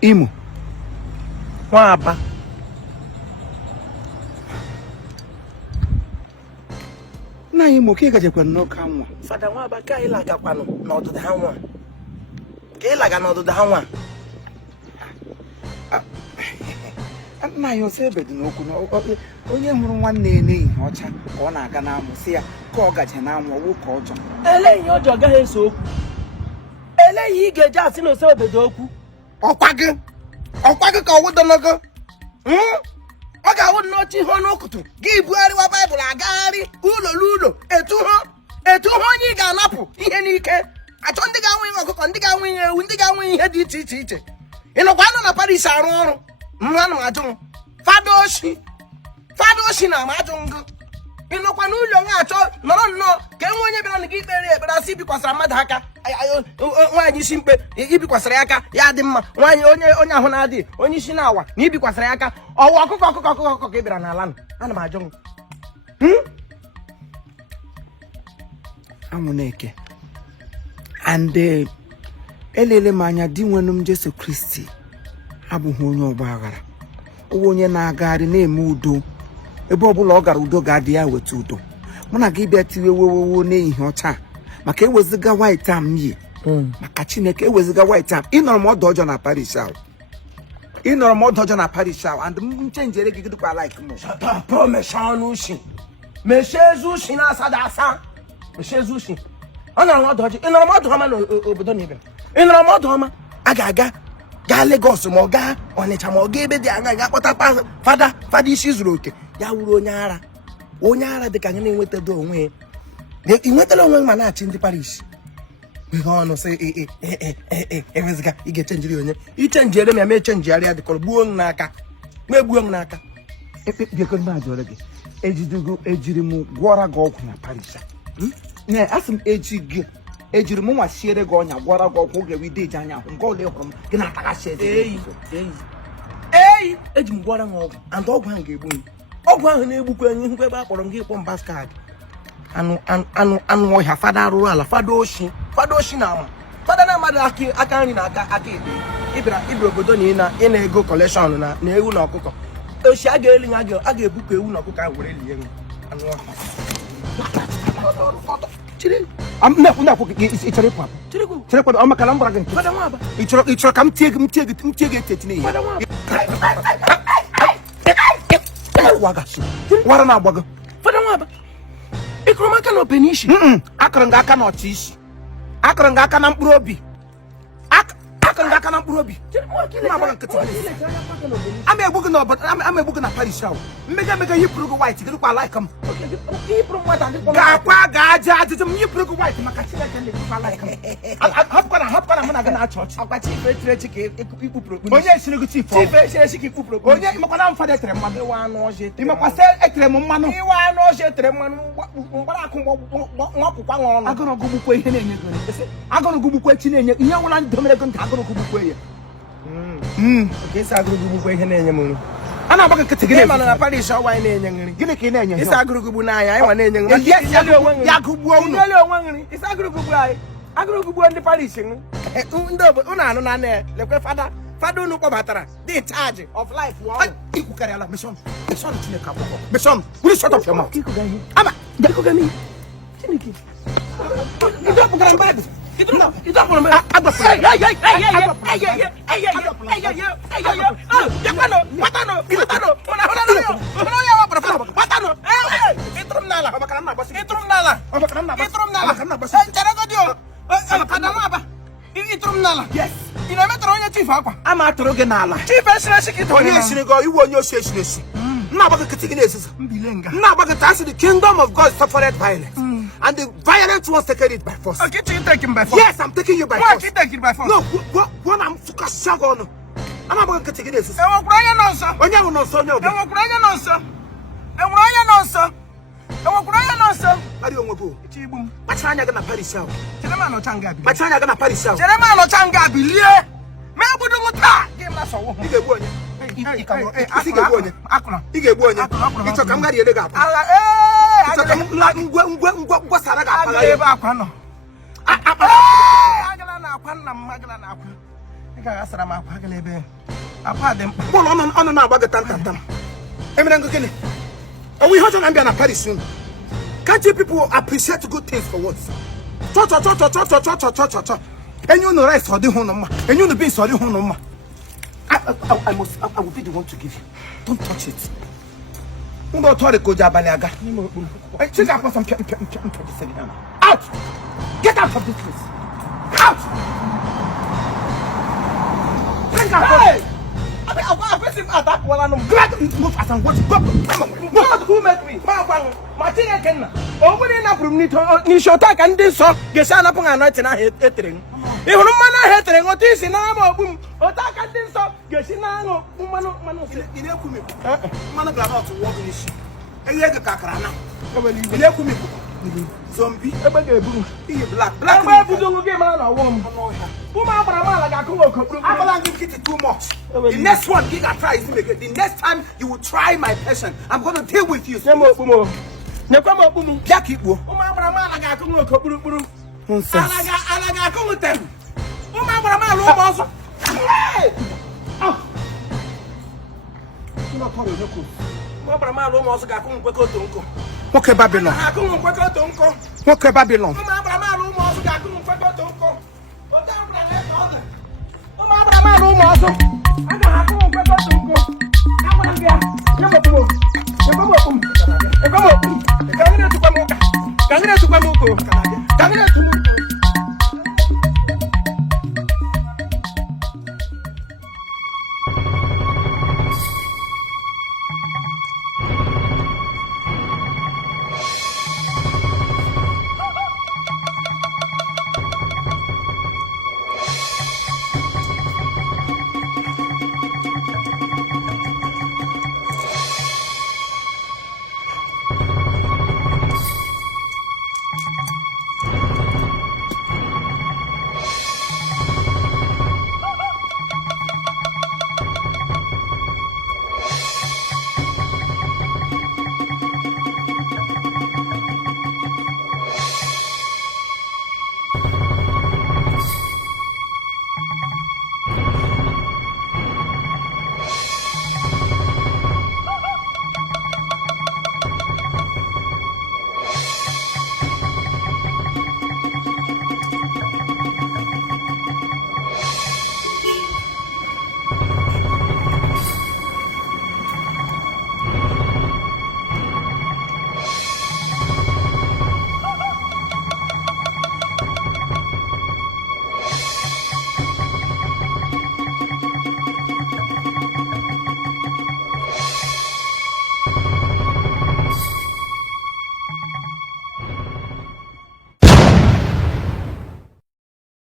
Imo. Waba. Na Imo ke gaje kwan no kanwa. Fada waba ka ilaga kwano na odudu ha nwa. Ka ilaga na odudu ha nwa. Na yo se bedu n'okwu na onye hụrụ nwanne ene ihe ọcha ka ọ na-aga n'amụ si ya ka ọ gaje n'amụ ọwụ ka ọjọ. Eleghị ọjọ gaghị eso okwu. Eleghị ị ga-eje asị na ose obodo okwu. Ọkwa gị ka ọwụ donogo. Ọ ga-awụ n'oche ihe ọnụ ụkụtụ gị bugharịwa Baịbụl agagharị ụlọ n'ụlọ etu ha onye ị ga-anapụ ihe n'ike. Achọ ndị ga-anwe ihe ọkụkọ, ndị ga-anwe ihe ewu, ndị ga-anwe ihe dị iche iche. Ị nọkwa anọ na Paris arụ ọrụ. Mmanụ ajụ fada oshi na amajụ ngụ. Ị nọkwa n'ụlọ nwa achọ nọrọ nnọọ ka enwe onye bịara gị ikpere ekpere asị ibikwasara mmadụ aka nwaanyị isi mkpe ibikwasara ya aka ya dị mma nwaanyị onye ahụ na-adịghị onye isi na-awa na ibikwasara ya aka ọwa ọkụkọ ka ị bịara n'ala nụ. Ana m ajụ ngụ Amụ na-eke and elele m anya di nwenu m Jesu Kristi abụghị onye ọgba aghara. Ụwa onye na-agagharị na-eme udo ebe ọbụla ọ gara udo ga-adị ya weta udo. Mụ na gị bịa tiwe wowowo n'ehihie ọcha maka eweziga white am yi maka Chineke eweziga white am. Ịnọrọ m ọdụ ọjọọ na parish ahụ and m chenjere gị dịkwa like m. Papa mechaa ushi mechie ezi ushi na-asada asa mechie ezi ushi. Ọ nọrọ m ọdụ ọjọọ. Ị nọrọ m ọdụ ọma n'obodo na ibe. Ị nọrọ m ọdụ ọma a ga-aga gaa Lagos ma ọ gaa Ọnịcha ma ọ gaa ebe dị anya ga kpọta fada isi zuru oke ya wuru onye ara dị ka anyị na-enwetado onwe ya. Ị nwetara onwe ma na-achị ndị Paris ihe ọnụ sị eweziga ị ga-echenjiri onye ichenjiere m ya ma echenjigharị ya dịkọrọ gbuo m n'aka ma egbuo m n'aka. Biko m ajụrụ gị ejiri m gwọra gị ọgwụ na Paris asị m ejiri m nwa siere gị ọnya gwọra gị ọgwụ oge wide eji anya ahụ nke ole hụrụ m gị na-ataghachi eji m gwọra m ọgwụ and ọgwụ ahụ ga-egbu m. Ọgwụ ahụ na-egbukwa enyi hụkwa ebe a kpọrọ m gị ịkpọ m baskad anụ ọhịa fada arụrụ ala fada oshi na ama fada na mmadụ aka nri na aka ekpe ịbịara obodo na ị na-ego kọlekshọn na ewu na ọkụkọ oshi a ga-eli ya a ga-ebupụ ewu na ọkụkọ ahụ were lie anụ ọ maka na m gwara gị nke ị chọrọ ka m tie gị eteti n'ihe wara na-agba gị fada nwaba ịkụrụ m aka na ope n'isi akụrụ gị aka na ọchị isi akụrụ gị aka na mkpụrụ obi akụrụ gị aka na mkpụrụ obi ama egbu gị na Paris ahụ mmega yipụrụ gị white gịrịkwa like m ga-akwa ga-aja ajụjụ m yipụrụ gị white maka Chineke na-ekwukwa like m hapụkwana mụ na gị na-achọ ọchị onye esiri gị chief onye ịmakwana m fada etere mmanụ ịmakwasị etere m mmanụ iwe anụ ọjị etere mmanụ mgbarakụ nwapụkwa nwa ọnụ agụrụ gụgbukwe ihe na-enye gị agụrụ gụgbukwe chi na-enye ihe ọbụla ndị domere gị ntị agụrụ gụgbukwe ya isi agụrụ gụgbukwe ihe na-enye m nri a na-agba gị nkịtị gị mana na Paris ọwa anyị na-enye nri gịnị ka ị na-enye isi agụrụ gụgbu n'anya anyị nwa na-enye nri ya gụgbuo unu onwe nri isi agụrụ gụgbu anyị agụrụ gụgbuo ndị Paris nri ndị obodo unu anụ na lekwe fada unu kpọbatara the charge of life ikwukarịala mission Chineke akwụkwọ mission will shut up your mouth ama yes ị na-emetọrọ onye chief akwa ama atụrụ gị n'ala chief esiri kịta onye esiri gị iwu onye osi esi nna agba gị nkịtị gị na-esisa nna agba gị tasị the kingdom of God suffered violence and the violent ones take it by force. Okay, you take him by force. Yes, I'm taking you by force. Why take it by force? No, what I'm focused on. I'm not going to take it. Ewo kuranya no sir. Onye no so onye obi. Ewo kuranya no sir. Ari onwego. Chibum. Bachanya ga na Paris ahụ. Jerema no changa bi. Bachanya ga na Paris ahụ. Jerema no changa bi lie. Me budu muta. Game na so wo. Ị ga-egbu onye. Ị ga-egbu onye. Akụna. Ị ga-egbu onye. Ịchọ ka m gari ele ga-apụ. Ịchọ ka m ngwa sara ga-apụ. Ebe akwa nọ. Agala na akwa nna m agala na akwa. ị ga-agasara m akwa gị n'ebe akwa dị mkpa. Bọọlụ ọnụ na-agba gị tantantam. Emere ngụ gịnị? Ọwụ ihe ọjọọ na mbịa na Paris soon. Can't you people appreciate good things for once? Cho. Enye unu rice ọ dịghị unu mma. Enye unu beans ọ dịghị unu mma. I will be the one to give you. Don't touch it. Mgbe ọtọ dị ka o ji abalị aga. Check out some out! Get out of this place! Out! Bring out! Hey! I bet him attack one and move as I'm watching. God who made me? My thing again. Open na from ni shota ka ndị nsọ ga-esi anapụ ha anointing na etere. Ihụrụ mmanụ etere ngote isi na ama ogbum. Ota ka ndị nsọ ga-esi na aṅụ mmanụ. Ị na-ekwu m mmanụ granọt wụọ gị n'isi. Enye gị kakara na. Ị na-ekwu m zombie. Ebe ga-eburu. Iyi black. Ebe ebudo gị mara na ọwọ m. Ụmụ agbara mala ga-akụ okokpuru. I'm going to get it too much. The next one, you can try. The next time you will try my passion, I'm going to deal with you. Nekwa m okpumu. Jack Igbo. Ụmụ agbara mala ga-akụ okokpuru. Nonsense. Ala ga-akụ tem. Ụmụ agbara mala ụmụ ọzọ. Ụmụ agbara mala ụmụ ọzọ ga-akụ nkwekọtọ nkụ. Okay, Babylon. Akụ nkwekọtọ nkụ. Okay, Babylon. Ụmụ agbara mala ụmụ ọzọ ga-akụ nkwekọtọ nkụ. Ụmụ agbara mala ụmụ ọzọ. Aga ha akụ nkwekọtọ nkụ. Agwara m gị ya. Nye m okpumu. Ka ngị na-etukwa m ụka. Ka ngị na-etukwa m ụka. Ka ngị na-etukwa m ụka.